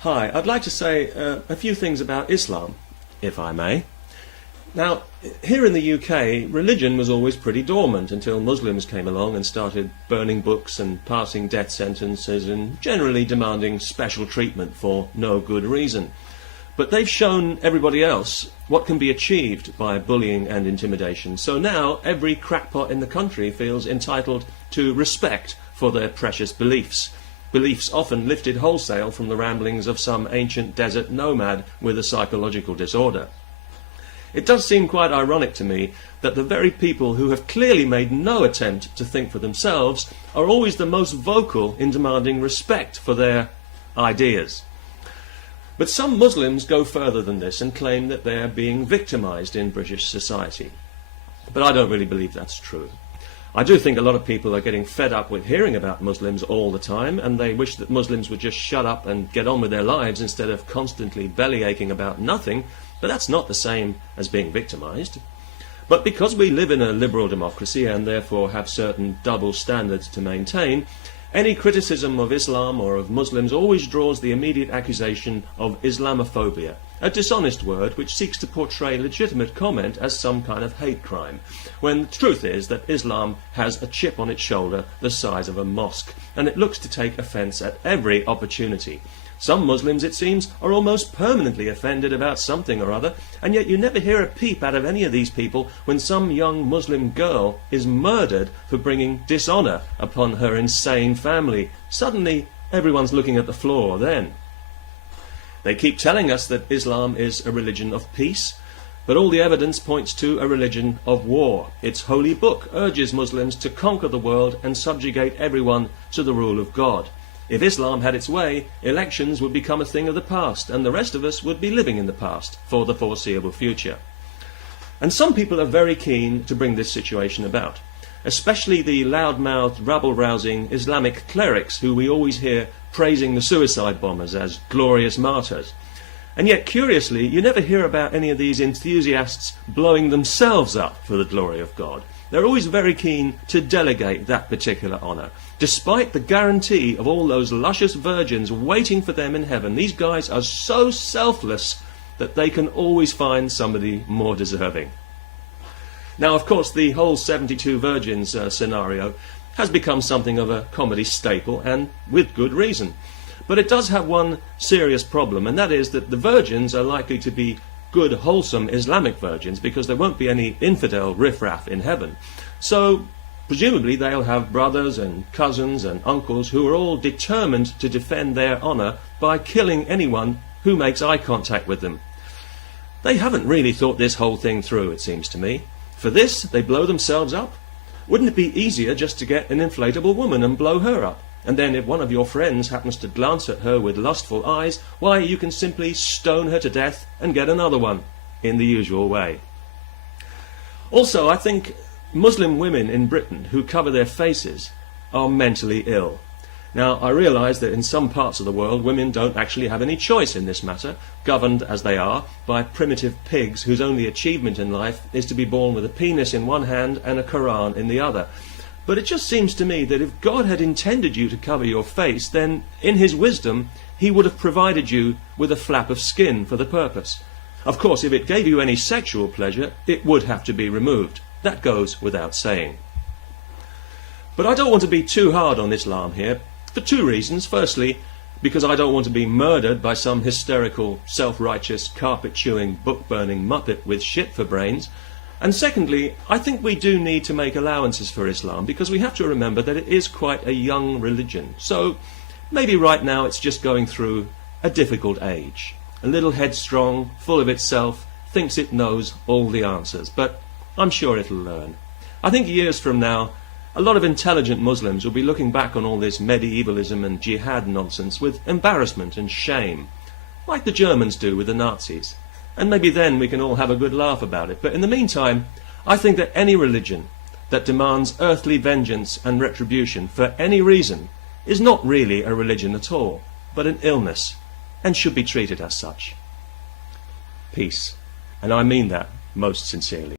Hi, I'd like to say a few things about Islam, if I may. Now, here in the UK, religion was always pretty dormant until Muslims came along and started burning books and passing death sentences and generally demanding special treatment for no good reason. But they've shown everybody else what can be achieved by bullying and intimidation. So now every crackpot in the country feels entitled to respect for their precious beliefs. Beliefs often lifted wholesale from the ramblings of some ancient desert nomad with a psychological disorder. It does seem quite ironic to me that the very people who have clearly made no attempt to think for themselves are always the most vocal in demanding respect for their ideas. But some Muslims go further than this and claim that they are being victimized in British society. But I don't really believe that's true. I do think a lot of people are getting fed up with hearing about Muslims all the time, and they wish that Muslims would just shut up and get on with their lives instead of constantly bellyaching about nothing, but that's not the same as being victimized. But because we live in a liberal democracy and therefore have certain double standards to maintain, any criticism of Islam or of Muslims always draws the immediate accusation of Islamophobia, a dishonest word which seeks to portray legitimate comment as some kind of hate crime, when the truth is that Islam has a chip on its shoulder the size of a mosque, and it looks to take offence at every opportunity. Some Muslims, it seems, are almost permanently offended about something or other, and yet you never hear a peep out of any of these people when some young Muslim girl is murdered for bringing dishonour upon her insane family. Suddenly, everyone's looking at the floor then. They keep telling us that Islam is a religion of peace, but all the evidence points to a religion of war. Its holy book urges Muslims to conquer the world and subjugate everyone to the rule of God. If Islam had its way, elections would become a thing of the past, and the rest of us would be living in the past for the foreseeable future. And some people are very keen to bring this situation about, especially the loud-mouthed, rabble-rousing Islamic clerics who we always hear praising the suicide bombers as glorious martyrs. And yet, curiously, you never hear about any of these enthusiasts blowing themselves up for the glory of God. They're always very keen to delegate that particular honour. Despite the guarantee of all those luscious virgins waiting for them in heaven, these guys are so selfless that they can always find somebody more deserving. Now, of course, the whole 72 virgins scenario has become something of a comedy staple, and with good reason. But it does have one serious problem, and that is that the virgins are likely to be good, wholesome Islamic virgins, because there won't be any infidel riffraff in heaven. So, presumably, they'll have brothers and cousins and uncles who are all determined to defend their honour by killing anyone who makes eye contact with them. They haven't really thought this whole thing through, it seems to me. For this, they blow themselves up. Wouldn't it be easier just to get an inflatable woman and blow her up? And then if one of your friends happens to glance at her with lustful eyes, why, you can simply stone her to death and get another one, in the usual way. Also, I think Muslim women in Britain who cover their faces are mentally ill. Now, I realise that in some parts of the world women don't actually have any choice in this matter, governed as they are by primitive pigs whose only achievement in life is to be born with a penis in one hand and a Quran in the other. But it just seems to me that if God had intended you to cover your face, then in his wisdom he would have provided you with a flap of skin for the purpose. Of course, if it gave you any sexual pleasure, it would have to be removed. That goes without saying. But I don't want to be too hard on Islam here, for two reasons. Firstly, because I don't want to be murdered by some hysterical, self-righteous, carpet-chewing, book-burning muppet with shit for brains. And secondly, I think we do need to make allowances for Islam, because we have to remember that it is quite a young religion. So maybe right now it's just going through a difficult age. A little headstrong, full of itself, thinks it knows all the answers. But I'm sure it'll learn. I think years from now, a lot of intelligent Muslims will be looking back on all this medievalism and jihad nonsense with embarrassment and shame, like the Germans do with the Nazis. And maybe then we can all have a good laugh about it. But in the meantime, I think that any religion that demands earthly vengeance and retribution for any reason is not really a religion at all, but an illness, and should be treated as such. Peace. And I mean that most sincerely.